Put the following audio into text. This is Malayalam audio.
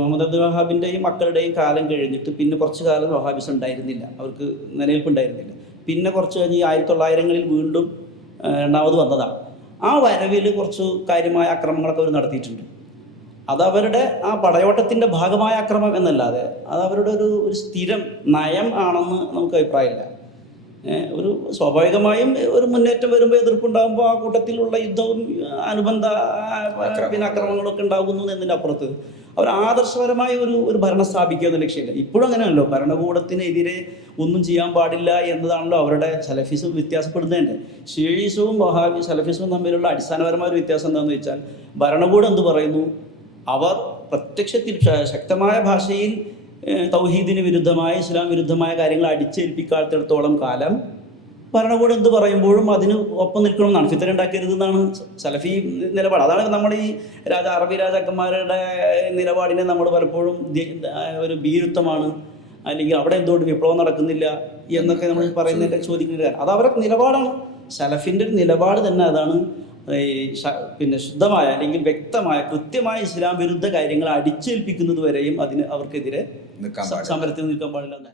മുഹമ്മദ് അബ്ദുൽ വഹാബിൻ്റെയും മക്കളുടെയും കാലം കഴിഞ്ഞിട്ട് പിന്നെ കുറച്ച് കാലം വഹാബിസം ഉണ്ടായിരുന്നില്ല, അവർക്ക് നിലനിൽപ്പുണ്ടായിരുന്നില്ല. പിന്നെ കുറച്ച് കഴിഞ്ഞ് 1900-കളിൽ വീണ്ടും രണ്ടാമത് വന്നതാണ്. ആ വരവിൽ കുറച്ച് കാര്യമായ അക്രമങ്ങളൊക്കെ അവർ നടത്തിയിട്ടുണ്ട്. അതവരുടെ ആ പടയോട്ടത്തിൻ്റെ ഭാഗമായ അക്രമം എന്നല്ലാതെ അത് അവരുടെ ഒരു സ്ഥിരം നയം ആണെന്ന് നമുക്ക് അഭിപ്രായമില്ല. ഒരു സ്വാഭാവികമായും ഒരു മുന്നേറ്റം വരുമ്പോൾ എതിർപ്പുണ്ടാകുമ്പോൾ ആ കൂട്ടത്തിലുള്ള യുദ്ധവും അനുബന്ധ പിന്നെ അക്രമങ്ങളൊക്കെ ഉണ്ടാകുന്നു എന്നതിൻ്റെ അപ്പുറത്ത് അവർ ആദർശപരമായ ഒരു ഭരണം സ്ഥാപിക്കുക എന്ന ലക്ഷ്യമില്ല. ഇപ്പോഴും അങ്ങനെയല്ലോ, ഭരണകൂടത്തിനെതിരെ ഒന്നും ചെയ്യാൻ പാടില്ല എന്നതാണല്ലോ അവരുടെ സലഫിസം വ്യത്യാസപ്പെടുന്നതിൻ്റെ. ഷിയീസവും വഹാബി സലഫിസവും തമ്മിലുള്ള അടിസ്ഥാനപരമായ ഒരു വ്യത്യാസം എന്താണെന്ന് വെച്ചാൽ, ഭരണകൂടം എന്ത് പറയുന്നു, അവർ പ്രത്യക്ഷത്തിൽ ശക്തമായ ഭാഷയിൽ തൗഹീദിന് വിരുദ്ധമായ ഇസ്ലാം വിരുദ്ധമായ കാര്യങ്ങൾ അടിച്ചേൽപ്പിക്കാത്തിടത്തോളം കാലം ഭരണകൂടം എന്ത് പറയുമ്പോഴും അതിന് ഒപ്പം നിൽക്കണമെന്നാണ്, ഫിത്തന ഉണ്ടാക്കരുതെന്നാണ് സലഫി നിലപാട്. അതാണ് നമ്മൾ ഈ അറബി രാജാക്കന്മാരുടെ നിലപാടിനെ നമ്മൾ പലപ്പോഴും ഒരു ഭീരുത്വമാണ്, അല്ലെങ്കിൽ അവിടെ എന്തുകൊണ്ട് വിപ്ലവം നടക്കുന്നില്ല എന്നൊക്കെ നമ്മൾ പറയുന്നതിൻ്റെ ചോദിക്കുന്ന കാര്യം അത് അവരുടെ നിലപാടാണ്. സലഫിൻ്റെ ഒരു നിലപാട് തന്നെ അതാണ്. പിന്നെ ശുദ്ധമായ അല്ലെങ്കിൽ വ്യക്തമായ കൃത്യമായ ഇസ്ലാം വിരുദ്ധ കാര്യങ്ങൾ അടിച്ചേൽപ്പിക്കുന്നത് വരെയും അവർക്കെതിരെ സമരത്തിൽ നിൽക്കാൻ പാടില്ല.